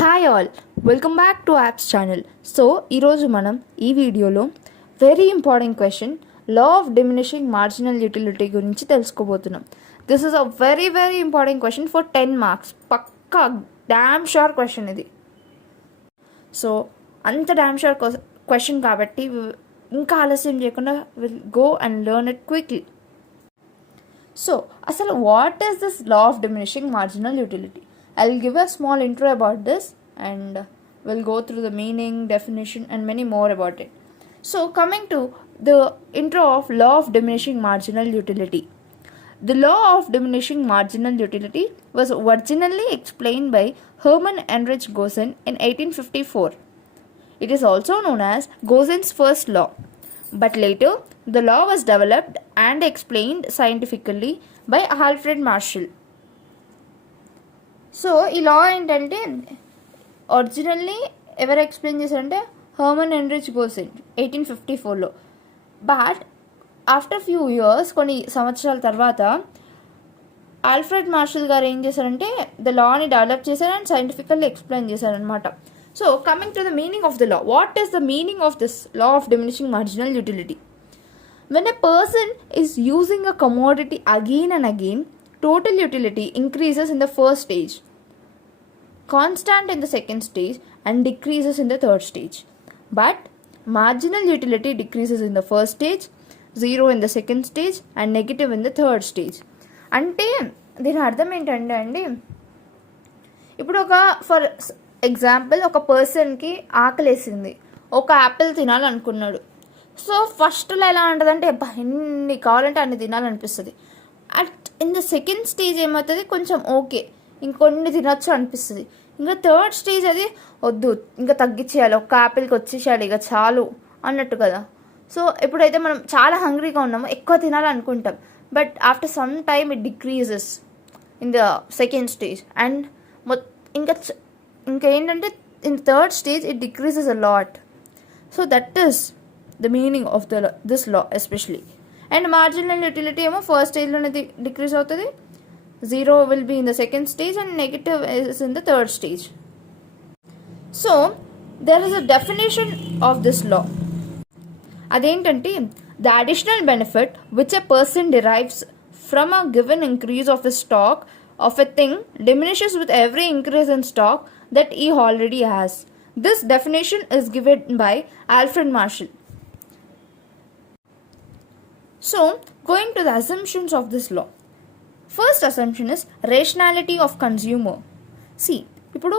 Hi all, welcome back to apps channel. So ఈరోజు మనం ఈ వీడియోలో very important question law of diminishing marginal utility గురించి తెలుసుకోబోతున్నాం. This is a very very important question for 10 marks. పక్కా damn sure question ఇది. So అంత damn sure question కాబట్టి ఇంకా ఆలస్యం చేయకుండా will go and learn it quickly. So అసలు what is this law of diminishing marginal utility? I'll give a small intro about this and we'll go through the meaning, definition and many more about it. So coming to the intro of law of diminishing marginal utility. The law of diminishing marginal utility was originally explained by Hermann Heinrich Gosen in 1854. It is also known as Gosen's first law. But later, the law was developed and explained scientifically by Alfred Marshall. So ఈ law ఏంటంటే originally ఎవరు explain చేశారంటే Hermann Heinrich Gossen 1854లో. But after few years, కొన్ని సంవత్సరాల తర్వాత Alfred Marshall గారు ఏం చేశారంటే ద లాని డెవలప్ చేశారు అండ్ సైంటిఫికల్లీ ఎక్స్ప్లెయిన్ చేశారనమాట. So coming to the meaning of the law, what is the meaning of this law of diminishing marginal utility? When a person is using a commodity again and again, total utility increases in the first stage, constant in the second stage, and decreases in the third stage. But marginal utility decreases in the first stage, zero in the second stage, and negative in the third stage. అంటే దీని అర్థం ఏంటంటే అండి, ఇప్పుడు for example ఒక పర్సన్కి ఆకలేసింది, ఒక యాపిల్ తినాలనుకున్నాడు. సో ఫస్ట్లో ఎలా ఉంటుందంటే ఎన్ని కావాలంటే అన్ని తినాలనిపిస్తుంది. ఇన్ ద సెకండ్ స్టేజ్ ఏమవుతుంది, కొంచెం ఓకే ఇంకొన్ని తినొచ్చు అనిపిస్తుంది. ఇంకా థర్డ్ స్టేజ్ అది వద్దు, ఇంకా తగ్గించేయాలి, ఒక యాపిల్కి వచ్చేసేయాలి ఇక చాలు అన్నట్టు కదా. సో ఎప్పుడైతే మనం చాలా హంగ్రీగా ఉన్నామో ఎక్కువ తినాలనుకుంటాం, but after some time it decreases in the second stage and ఇంకా ఏంటంటే in third stage it decreases a lot. So that is the meaning of this law especially. And marginal utility ఏమో ఫస్ట్ స్టేజ్లోనే decrease అవుతుంది, zero will be in the second stage and negative is in the third stage. So there is a definition of this law. అదేంటంటే the additional benefit which a person derives from a given increase of a stock of a thing diminishes with every increase in stock that he already has. This definition is given by Alfred Marshall. So, going to the assumptions of this law. First assumption is rationality of consumer. See, ఇప్పుడు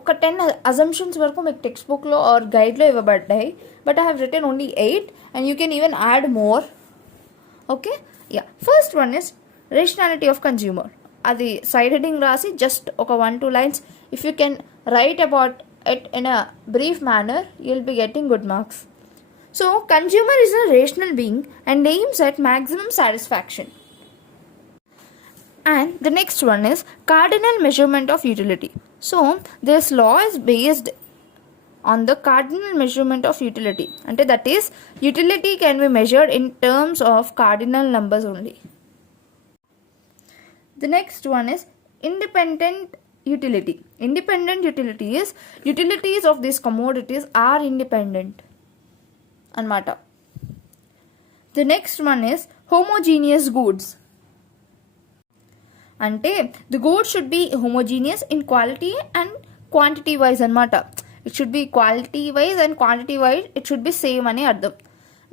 ఒక 10 assumptions వరకు మీకు టెక్స్ట్ బుక్లో ఆర్ గైడ్లో ఇవ్వబడ్డాయి, but I have return only 8 and you can even add more. Okay? Yeah. First one is rationality of consumer. అది side heading రాసి జస్ట్ ఒక 1-2 lines if you can write about it in a brief manner, you'll be getting good marks. So, consumer is a rational being and aims at maximum satisfaction. And the next one is cardinal measurement of utility. So, this law is based on the cardinal measurement of utility. And that is, utility can be measured in terms of cardinal numbers only. The next one is independent utility. Independent utility is utilities of these commodities are independent. అనమాట. The next one is homogeneous goods. అంటే the goods should be homogeneous in quality and quantity wise అనమాట. It should be quality wise and quantity wise it should be same అని అర్థం.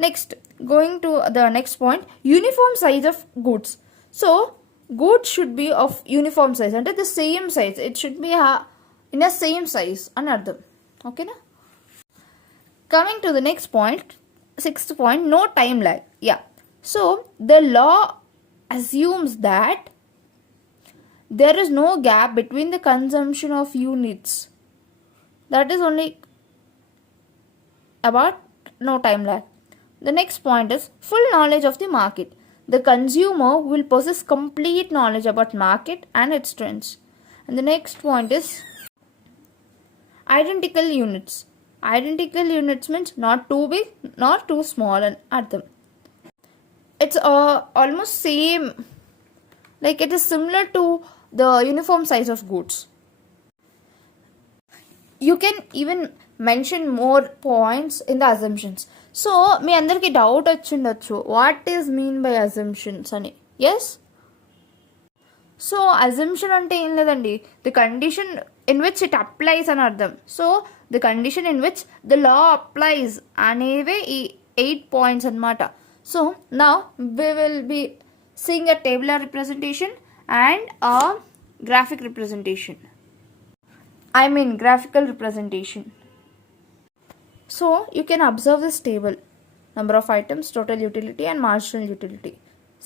Next going to the next point, uniform size of goods. So goods should be of uniform size, అంటే the same size, it should be in a same size అని అర్థం. ఓకేనా? Coming to the next point, sixth point, no time lag. Yeah. So, the law assumes that there is no gap between the consumption of units. That is only about no time lag. The next point is full knowledge of the market. The consumer will possess complete knowledge about market and its trends. And the next point is identical units. Identical units means not too big, not too small and అర్థం. It's almost same, like it is similar to the uniform size of goods. you can even mention more points in the assumptions. So మీ అందరికీ doubt వచ్చిండొచ్చు what is mean by assumptions అని. Yes, so assumption అంటే ఏం లేదండి, the condition in which it applies అని అర్థం. So the condition in which the law applies అనేవే ఈ 8 పాయింట్స్ అనమాట. So now we will be seeing a tabular representation and a graphic representation. I mean graphical representation. So you can observe this table, number of items, total utility and marginal utility.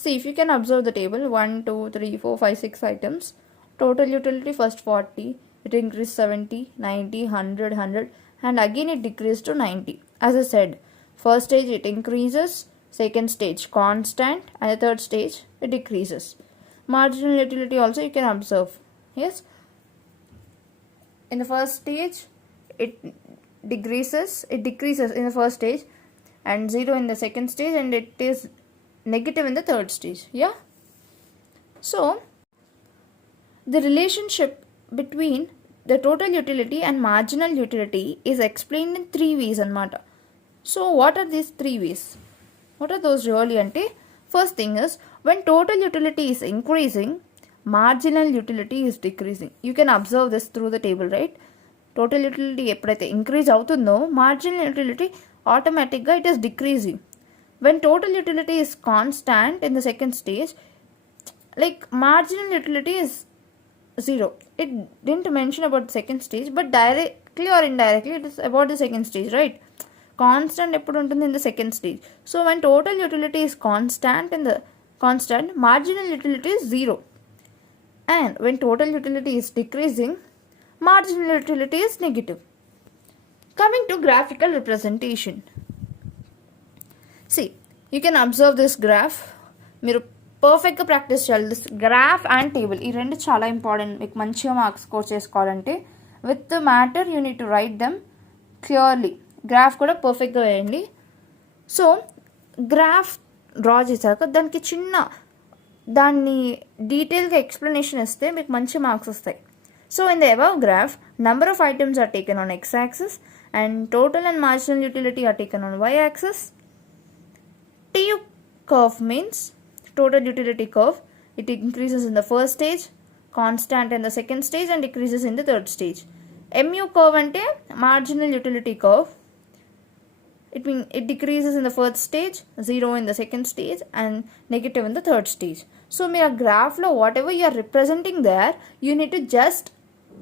See, if you can observe the table, 1 2 3 4 5 6 items, total utility first 40, it increased 70, 90, 100, 100 and again it decreased to 90. As I said, first stage it increases, second stage constant and the third stage it decreases. Marginal utility also you can observe. Yes, in the first stage it decreases in the first stage and 0 in the second stage and it is negative in the third stage. Yeah, so the relationship between the total utility and marginal utility is explained in 3 ways anamata. So what are these 3 ways? What are those really ante? First thing is, when total utility is increasing, marginal utility is decreasing. You can observe this through the table, right? Total utility ఎప్పుడైతే ఇంక్రీజ్ అవుతుందో marginal utility ఆటోమేటిక్గా it is decreasing. When total utility is constant in the second stage, like marginal utility is 0. It didn't mention about the second stage, but directly or indirectly it is about the second stage, right? Constant ఎప్పుడు ఉంటుంది in the second stage. So when total utility is constant marginal utility is 0. And when total utility is decreasing, marginal utility is negative. Coming to graphical representation. See, you can observe this graph. మీరు పర్ఫెక్ట్గా ప్రాక్టీస్ చేయాలి. This graph and table ఈ రెండు చాలా ఇంపార్టెంట్. మీకు మంచిగా marks score చేసుకోవాలంటే with the matter you need to write them clearly. Graph కూడా పర్ఫెక్ట్గా వేయండి. సో గ్రాఫ్ డ్రా చేశాక దానికి దాన్ని డీటెయిల్గా ఎక్స్ప్లెనేషన్ ఇస్తే మీకు మంచి మార్క్స్ వస్తాయి. So in the above graph, number of items are taken on x-axis and total and marginal utility are taken on y-axis. TU curve means total utility curve. It increases in the first stage, constant in the second stage and decreases in the third stage. MU curve ante marginal utility curve. It decreases in the first stage, 0 in the second stage and negative in the third stage. So mere graph lo whatever you are representing there, you need to just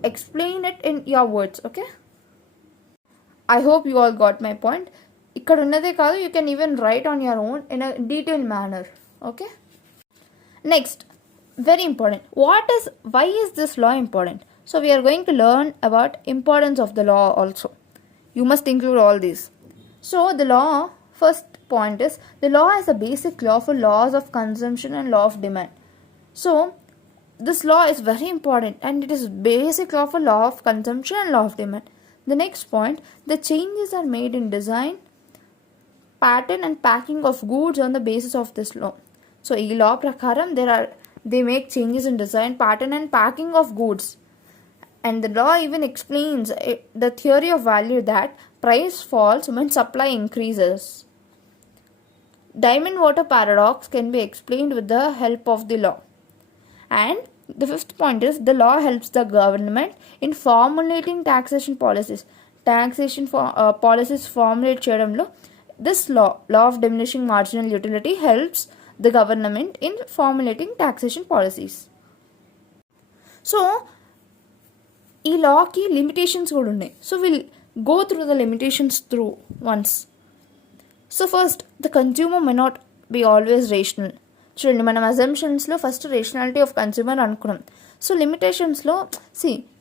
explain it in your words. Okay, I hope you all got my point. Ikkada unnade kaadu, you can even write on your own in a detailed manner. Okay, next, very important, why is this law important? So we are going to learn about importance of the law also. You must include all these. So the law, first point is, the law is a basic law for laws of consumption and law of demand. So this law is very important and it is basic law for law of consumption and law of demand. The next point, the changes are made in design, pattern and packing of goods on the basis of this law. So ee law prakaram they make changes in design, pattern and packing of goods. And the law even explains the theory of value that price falls when supply increases. Diamond water paradox can be explained with the help of the law. And the fifth point is, the law helps the government in formulating taxation policies. Policies formulate cheyadamlo this law of diminishing marginal utility helps the government in formulating taxation policies. So ఈ లాకి limitations కూడా ఉన్నాయి. So will go through the limitations through once. So first, the consumer may not be always rational. చూడండి, మనం అజంప్షన్స్లో first rationality of consumer అనుకున్నాం. So లిమిటేషన్స్లో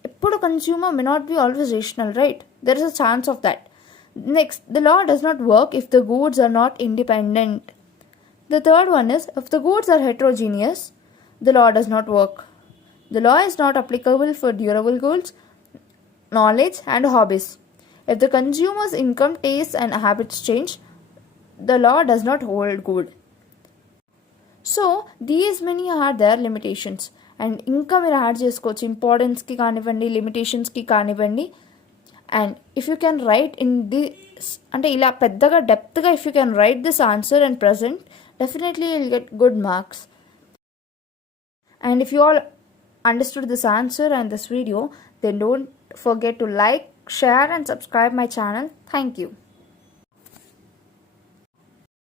ఎప్పుడు consumer may not be always rational, right? There is a chance of that. Next, the law does not work if the goods are not independent. The third one is, if the goods are heterogeneous, the law does not work. The law is not applicable for durable goods, knowledge and hobbies. If the consumer's income, tastes and habits change, the law does not hold good. So these many are their limitations. And ఇంకా మీరు యాడ్ చేసుకోవచ్చు, ఇంపార్టెన్స్కి కానివ్వండి, లిమిటేషన్స్కి కానివ్వండి. And if you can write in this అంటే ఇలా పెద్దగా డెప్త్గా if you can write this answer and present, definitely you'll get good marks. And if you all understood this answer and this video, then don't forget to like, share and subscribe my channel. Thank you.